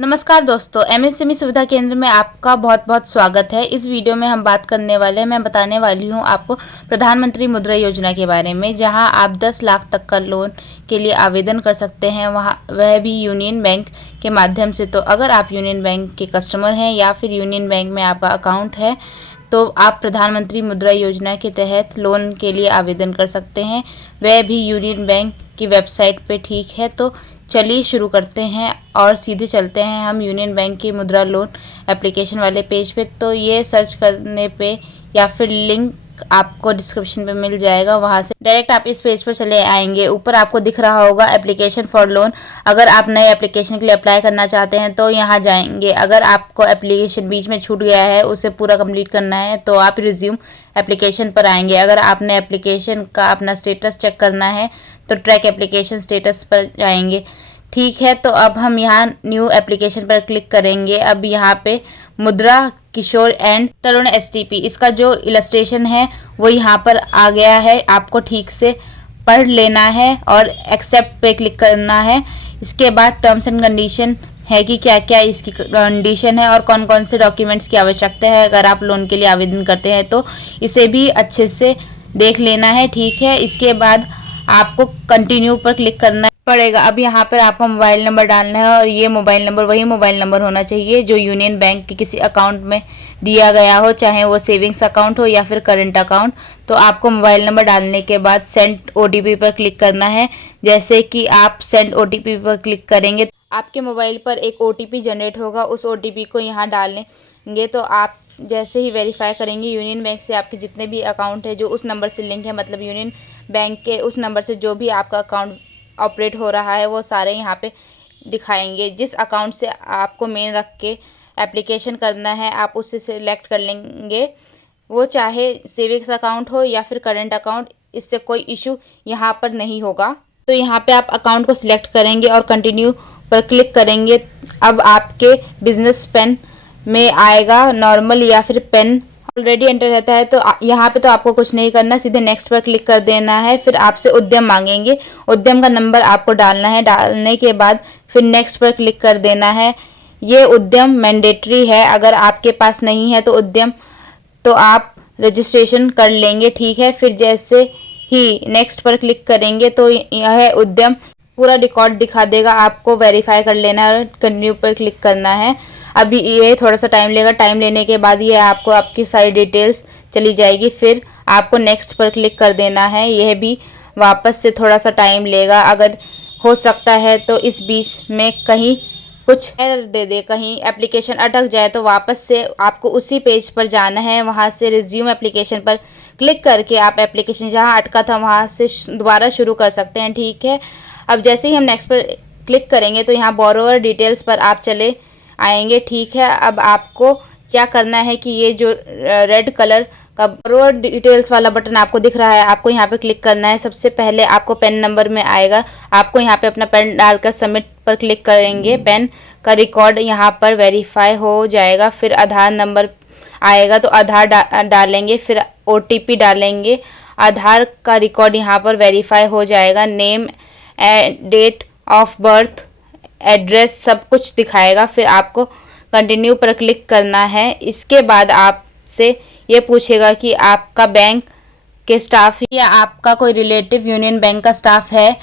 नमस्कार दोस्तों, एमएसएमई सुविधा केंद्र में आपका बहुत बहुत स्वागत है। इस वीडियो में हम बात करने वाले हैं, मैं बताने वाली हूं आपको प्रधानमंत्री मुद्रा योजना के बारे में, जहां आप 10 लाख तक का लोन के लिए आवेदन कर सकते हैं, वह भी यूनियन बैंक के माध्यम से। तो अगर आप यूनियन बैंक के कस्टमर हैं या फिर यूनियन बैंक में आपका अकाउंट है तो आप प्रधानमंत्री मुद्रा योजना के तहत लोन के लिए आवेदन कर सकते हैं, वह भी यूनियन बैंक की वेबसाइट पे। ठीक है, तो चलिए शुरू करते हैं और सीधे चलते हैं हम यूनियन बैंक के मुद्रा लोन एप्लीकेशन वाले पेज पे। तो ये सर्च करने पे या फिर लिंक आपको डिस्क्रिप्शन पे मिल जाएगा, वहाँ से डायरेक्ट आप इस पेज पर चले आएंगे। ऊपर आपको दिख रहा होगा एप्लीकेशन फॉर लोन। अगर आप नए एप्लीकेशन के लिए अप्लाई करना चाहते हैं तो यहाँ जाएंगे। अगर आपको एप्लीकेशन बीच में छूट गया है, उसे पूरा कंप्लीट करना है, तो आप रिज्यूम एप्लीकेशन पर आएंगे। अगर आपने एप्लीकेशन का अपना स्टेटस चेक करना है तो ट्रैक एप्लीकेशन स्टेटस पर जाएंगे। ठीक है, तो अब हम यहाँ न्यू एप्लीकेशन पर क्लिक करेंगे। अब यहाँ पे मुद्रा किशोर एंड तरुण एसटीपी, इसका जो इलस्ट्रेशन है वो यहाँ पर आ गया है। आपको ठीक से पढ़ लेना है और एक्सेप्ट पे क्लिक करना है। इसके बाद टर्म्स एंड कंडीशन है कि क्या क्या इसकी कंडीशन है और कौन कौन से डॉक्यूमेंट्स की आवश्यकता है अगर आप लोन के लिए आवेदन करते हैं, तो इसे भी अच्छे से देख लेना है। ठीक है, इसके बाद आपको कंटिन्यू पर क्लिक करना पड़ेगा। अब यहाँ पर आपको मोबाइल नंबर डालना है और ये मोबाइल नंबर वही मोबाइल नंबर होना चाहिए जो यूनियन बैंक के किसी अकाउंट में दिया गया हो, चाहे वो सेविंग्स अकाउंट हो या फिर करंट अकाउंट। तो आपको मोबाइल नंबर डालने के बाद सेंड ओटीपी पर क्लिक करना है। जैसे कि आप सेंड ओटीपी पर क्लिक करेंगे, आपके मोबाइल पर एक ओटीपी जनरेट होगा। उस ओटीपी को यहाँ डालेंगे तो आप जैसे ही वेरीफाई करेंगे यूनियन बैंक से आपके जितने भी अकाउंट है जो उस नंबर से लिंक है, मतलब यूनियन बैंक के उस नंबर से जो भी आपका अकाउंट ऑपरेट हो रहा है वो सारे यहाँ पे दिखाएंगे। जिस अकाउंट से आपको मेन रख के एप्लीकेशन करना है आप उससे सिलेक्ट कर लेंगे, वो चाहे सेविंग्स अकाउंट हो या फिर करंट अकाउंट, इससे कोई इशू यहाँ पर नहीं होगा। तो यहाँ पे आप अकाउंट को सिलेक्ट करेंगे और कंटिन्यू पर क्लिक करेंगे। अब आपके बिजनेस पेन में आएगा नॉर्मल या फिर पेन ऑलरेडी एंटर रहता है, तो यहाँ पे तो आपको कुछ नहीं करना, सीधे नेक्स्ट पर क्लिक कर देना है। फिर आपसे उद्यम मांगेंगे, उद्यम का नंबर आपको डालना है। डालने के बाद फिर नेक्स्ट पर क्लिक कर देना है। ये उद्यम मैंडेटरी है, अगर आपके पास नहीं है तो उद्यम तो आप रजिस्ट्रेशन कर लेंगे। ठीक है, फिर जैसे ही नेक्स्ट पर क्लिक करेंगे तो यह उद्यम पूरा रिकॉर्ड दिखा देगा। आपको वेरीफाई कर लेना है, कंटिन्यू पर क्लिक करना है। अभी ये थोड़ा सा टाइम लेगा, टाइम लेने के बाद ये आपको आपकी सारी डिटेल्स चली जाएगी। फिर आपको नेक्स्ट पर क्लिक कर देना है। यह भी वापस से थोड़ा सा टाइम लेगा, अगर हो सकता है तो इस बीच में कहीं कुछ एरर दे दे, कहीं एप्लीकेशन अटक जाए तो वापस से आपको उसी पेज पर जाना है। वहाँ से रिज्यूम एप्लीकेशन पर क्लिक करके आप एप्लीकेशन जहाँ अटका था वहाँ से दोबारा शुरू कर सकते हैं। ठीक है, अब जैसे ही हम नेक्स्ट पर क्लिक करेंगे तो यहाँ बोरोवर डिटेल्स पर आप चले आएंगे। ठीक है, अब आपको क्या करना है कि ये जो रेड कलर का बोरोवर डिटेल्स वाला बटन आपको दिख रहा है, आपको यहाँ पे क्लिक करना है। सबसे पहले आपको पेन नंबर में आएगा, आपको यहाँ पे अपना पेन डालकर सबमिट पर क्लिक करेंगे। पेन का रिकॉर्ड यहाँ पर वेरीफाई हो जाएगा। फिर आधार नंबर आएगा तो आधार डालेंगे, फिर ओटीपी डालेंगे। आधार का रिकॉर्ड यहाँ पर वेरीफाई हो जाएगा। Name, date of birth, address सब कुछ दिखाएगा। फिर आपको कंटिन्यू पर क्लिक करना है। इसके बाद आपसे ये पूछेगा कि आपका बैंक के स्टाफ या आपका कोई रिलेटिव यूनियन बैंक का स्टाफ है,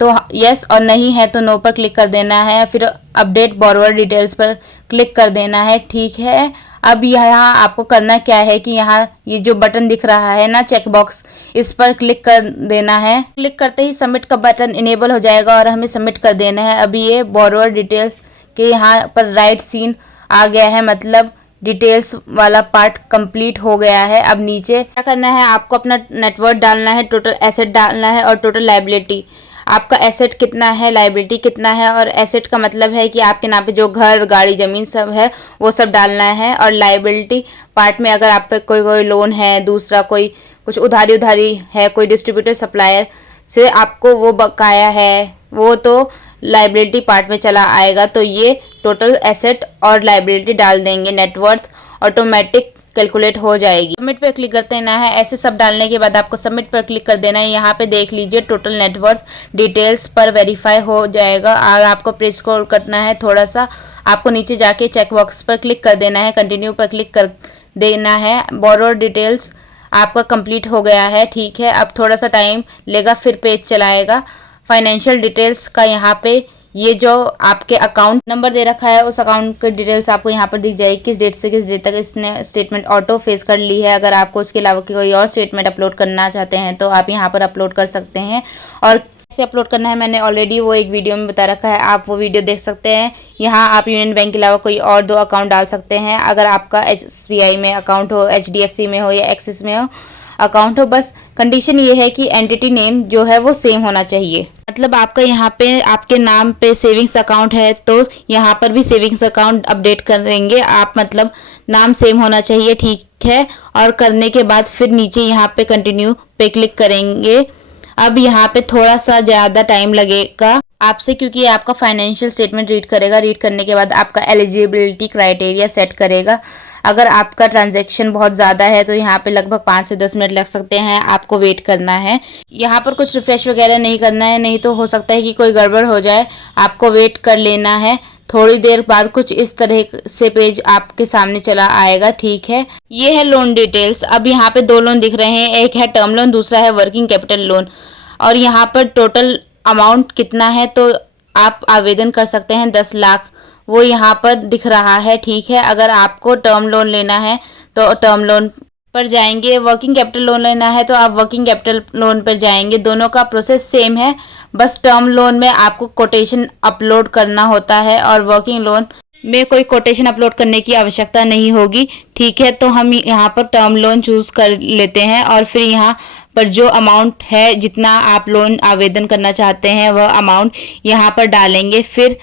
तो यस, और नहीं है तो नो पर क्लिक कर देना है। फिर अपडेट बोरोवर डिटेल्स पर क्लिक कर देना है। ठीक है, अब यहाँ आपको करना क्या है कि यहाँ ये जो बटन दिख रहा है ना, चेक बॉक्स, इस पर क्लिक कर देना है। क्लिक करते ही सबमिट का बटन इनेबल हो जाएगा और हमें सबमिट कर देना है। अभी ये बोरोवर डिटेल्स के यहाँ पर राइट सीन आ गया है, मतलब डिटेल्स वाला पार्ट कंप्लीट हो गया है। अब नीचे क्या करना है, आपको अपना नेटवर्थ डालना है, टोटल एसेट डालना है और टोटल लायबिलिटी। आपका एसेट कितना है, लायबिलिटी कितना है। और एसेट का मतलब है कि आपके नाम पे जो घर, गाड़ी, ज़मीन सब है वो सब डालना है। और लायबिलिटी पार्ट में अगर आप पे कोई लोन है, दूसरा कोई कुछ उधारी है, कोई डिस्ट्रीब्यूटर सप्लायर से आपको वो बकाया है, वो तो लायबिलिटी पार्ट में चला आएगा। तो ये टोटल एसेट और लायबिलिटी डाल देंगे। नेटवर्थ ऑटोमेटिक कैलकुलेट हो जाएगी। सबमिट पर क्लिक करते ना है। ऐसे सब डालने के बाद आपको सबमिट पर क्लिक कर देना है। यहाँ पे देख लीजिए टोटल नेटवर्थ डिटेल्स पर वेरीफाई हो जाएगा और आपको प्रेस स्क्रॉल करना है थोड़ा सा। आपको नीचे जाके चेक बॉक्स पर क्लिक कर देना है, कंटिन्यू पर क्लिक कर देना है। बोरोर डिटेल्स आपका कंप्लीट हो गया है, ठीक है। अब थोड़ा सा टाइम लेगा, फिर पेज चलाएगा। फाइनेंशियल डिटेल्स का यहाँ पे ये जो आपके अकाउंट नंबर दे रखा है उस अकाउंट की डिटेल्स आपको यहाँ पर दिख जाएगी, किस डेट से किस डेट तक इसने स्टेटमेंट ऑटो फेस कर ली है। अगर आपको उसके अलावा कोई और स्टेटमेंट अपलोड करना चाहते हैं तो आप यहाँ पर अपलोड कर सकते हैं। और कैसे अपलोड करना है मैंने ऑलरेडी वो एक वीडियो में बता रखा है, आप वो वीडियो देख सकते हैं। यहाँ आप यूनियन बैंक के अलावा कोई और 2 अकाउंट डाल सकते हैं। अगर आपका SBI में अकाउंट हो, HDFC में हो या एक्सिस में हो अकाउंट हो, बस कंडीशन ये है कि एंटिटी नेम जो है वो सेम होना चाहिए। मतलब आपका यहाँ पे आपके नाम पे सेविंग्स अकाउंट है तो यहाँ पर भी सेविंग्स अकाउंट अपडेट करेंगे आप, मतलब नाम सेम होना चाहिए, ठीक है। और करने के बाद फिर नीचे यहाँ पे कंटिन्यू पे क्लिक करेंगे। अब यहाँ पे थोड़ा सा ज़्यादा टाइम लगेगा आपसे, क्योंकि ये आपका फाइनेंशियल स्टेटमेंट रीड करेगा। रीड करने के बाद आपका एलिजिबिलिटी क्राइटेरिया सेट करेगा। अगर आपका ट्रांजैक्शन बहुत ज़्यादा है तो यहाँ पे लगभग 5 से 10 मिनट लग सकते हैं, आपको वेट करना है। यहाँ पर कुछ रिफ्रेश वगैरह नहीं करना है, नहीं तो हो सकता है कि कोई गड़बड़ हो जाए, आपको वेट कर लेना है। थोड़ी देर बाद कुछ इस तरह से पेज आपके सामने चला आएगा, ठीक है। ये है लोन डिटेल्स। अब यहाँ पे 2 लोन दिख रहे हैं, एक है टर्म लोन, दूसरा है वर्किंग कैपिटल लोन। और यहाँ पर टोटल अमाउंट कितना है तो आप आवेदन कर सकते हैं 10 लाख, वो यहाँ पर दिख रहा है, ठीक है। अगर आपको टर्म लोन लेना है तो टर्म लोन पर जाएंगे, वर्किंग कैपिटल लोन लेना है तो आप वर्किंग कैपिटल लोन पर जाएंगे। दोनों का प्रोसेस सेम है, बस टर्म लोन में आपको कोटेशन अपलोड करना होता है और वर्किंग लोन में कोई कोटेशन अपलोड करने की आवश्यकता नहीं होगी, ठीक है। तो हम यहाँ पर टर्म लोन चूज़ कर लेते हैं और फिर यहाँ पर जो अमाउंट है, जितना आप लोन आवेदन करना चाहते हैं वह अमाउंट यहाँ पर डालेंगे, फिर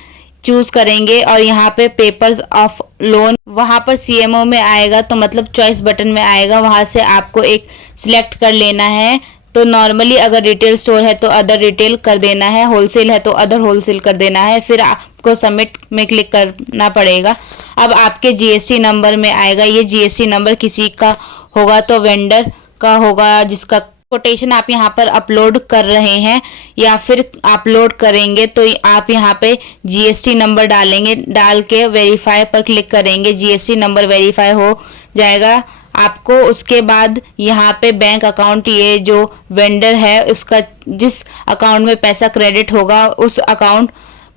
चूज़ करेंगे। और यहाँ पे पेपर्स ऑफ लोन वहाँ पर CMO में आएगा, तो मतलब चॉइस बटन में आएगा, वहाँ से आपको एक सिलेक्ट कर लेना है। तो नॉर्मली अगर रिटेल स्टोर है तो अदर रिटेल कर देना है, होलसेल है तो अदर होलसेल कर देना है, फिर आपको सबमिट में क्लिक करना पड़ेगा। अब आपके GST नंबर में आएगा, ये GST नंबर किसी का होगा तो वेंडर का होगा जिसका कोटेशन आप यहाँ पर अपलोड कर रहे हैं या फिर अपलोड करेंगे, तो आप यहाँ पे GST नंबर डालेंगे। डाल के वेरीफाई पर क्लिक करेंगे, GST नंबर वेरीफाई हो जाएगा आपको। उसके बाद यहाँ पे बैंक अकाउंट, ये जो वेंडर है उसका जिस अकाउंट में पैसा क्रेडिट होगा उस अकाउंट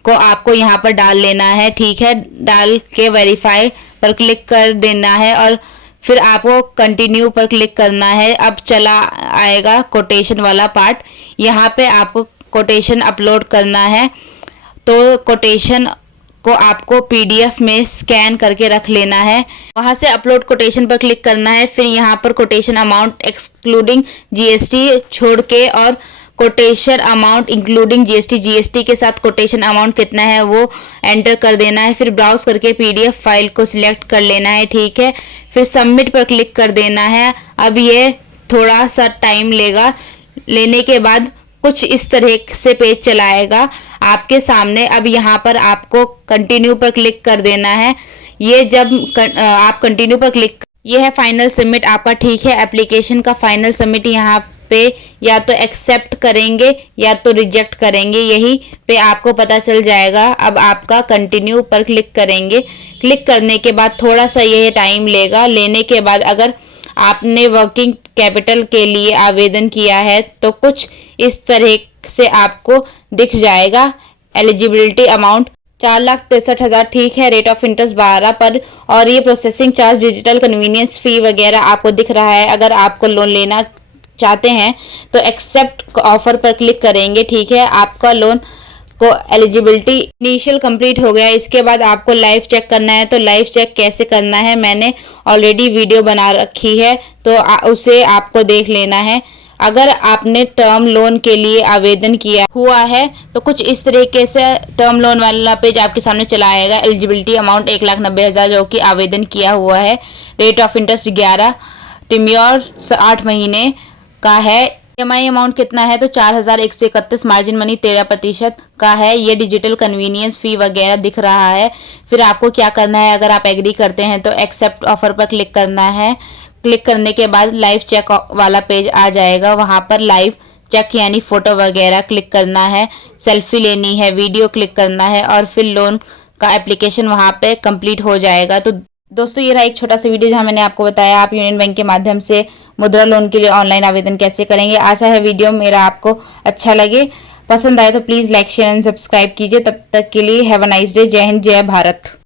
को आपको यहाँ पर डाल लेना है, ठीक है। डाल के वेरीफाई पर क्लिक कर देना है और फिर आपको कंटिन्यू पर क्लिक करना है। अब चला आएगा कोटेशन वाला पार्ट, यहाँ पे आपको कोटेशन अपलोड करना है। तो कोटेशन को आपको PDF में स्कैन करके रख लेना है, वहाँ से अपलोड कोटेशन पर क्लिक करना है। फिर यहाँ पर कोटेशन अमाउंट एक्सक्लूडिंग GST छोड़ के और कोटेशन अमाउंट इंक्लूडिंग GST के साथ कोटेशन अमाउंट कितना है वो एंटर कर देना है। फिर ब्राउज करके PDF फाइल को सिलेक्ट कर लेना है, ठीक है। फिर सबमिट पर क्लिक कर देना है। अब ये थोड़ा सा टाइम लेगा, लेने के बाद कुछ इस तरह से पेज चलाएगा आपके सामने। अब यहाँ पर आपको कंटिन्यू पर क्लिक कर देना है। ये जब आप कंटिन्यू पर क्लिक, ये है फाइनल सबमिट आपका, ठीक है। एप्लीकेशन का फाइनल सबमिट यहाँ पे या तो एक्सेप्ट करेंगे या तो रिजेक्ट करेंगे, यही पे आपको पता चल जाएगा। अब आपका कंटिन्यू पर क्लिक करेंगे। क्लिक करने के बाद थोड़ा सा यह टाइम लेगा, लेने के बाद अगर आपने वर्किंग कैपिटल के लिए आवेदन किया है तो कुछ इस तरह से आपको दिख जाएगा। एलिजिबिलिटी अमाउंट 4,63,000, ठीक है। रेट ऑफ इंटरेस्ट 12 पर, और ये प्रोसेसिंग चार्ज, डिजिटल कन्वीनियंस फी वगैरह आपको दिख रहा है। अगर आपको लोन लेना चाहते हैं तो एक्सेप्ट ऑफर पर क्लिक करेंगे, ठीक है। आपका लोन को एलिजिबिलिटी इनिशियल कंप्लीट हो गया। इसके बाद आपको लाइव चेक करना है। तो लाइव चेक कैसे करना है मैंने ऑलरेडी वीडियो बना रखी है, तो उसे आपको देख लेना है। अगर आपने टर्म लोन के लिए आवेदन किया हुआ है तो कुछ इस तरीके से टर्म लोन वाला पेज आपके सामने चला आएगा। एलिजिबिलिटी अमाउंट 1,90,000 जो कि आवेदन किया हुआ है। रेट ऑफ इंटरेस्ट 11, टिम्योर 8 महीने का है। EMI अमाउंट कितना है तो 4,131, मार्जिन मनी 13% का है। ये डिजिटल कन्वीनियंस फी वगैरह दिख रहा है। फिर आपको क्या करना है, अगर आप एग्री करते हैं तो एक्सेप्ट ऑफर पर क्लिक करना है। क्लिक करने के बाद लाइव चेक वाला पेज आ जाएगा। वहाँ पर लाइव चेक यानी फ़ोटो वगैरह क्लिक करना है, सेल्फी लेनी है, वीडियो क्लिक करना है और फिर लोन का एप्लीकेशन वहाँ पे कंप्लीट हो जाएगा। तो दोस्तों, ये रहा एक छोटा सा वीडियो जहाँ मैंने आपको बताया आप यूनियन बैंक के माध्यम से मुद्रा लोन के लिए ऑनलाइन आवेदन कैसे करेंगे। आशा है वीडियो मेरा आपको अच्छा लगे, पसंद आए तो please like share and subscribe कीजिए। तब तक के लिए हैव अ नाइस डे। जय हिंद, जय भारत।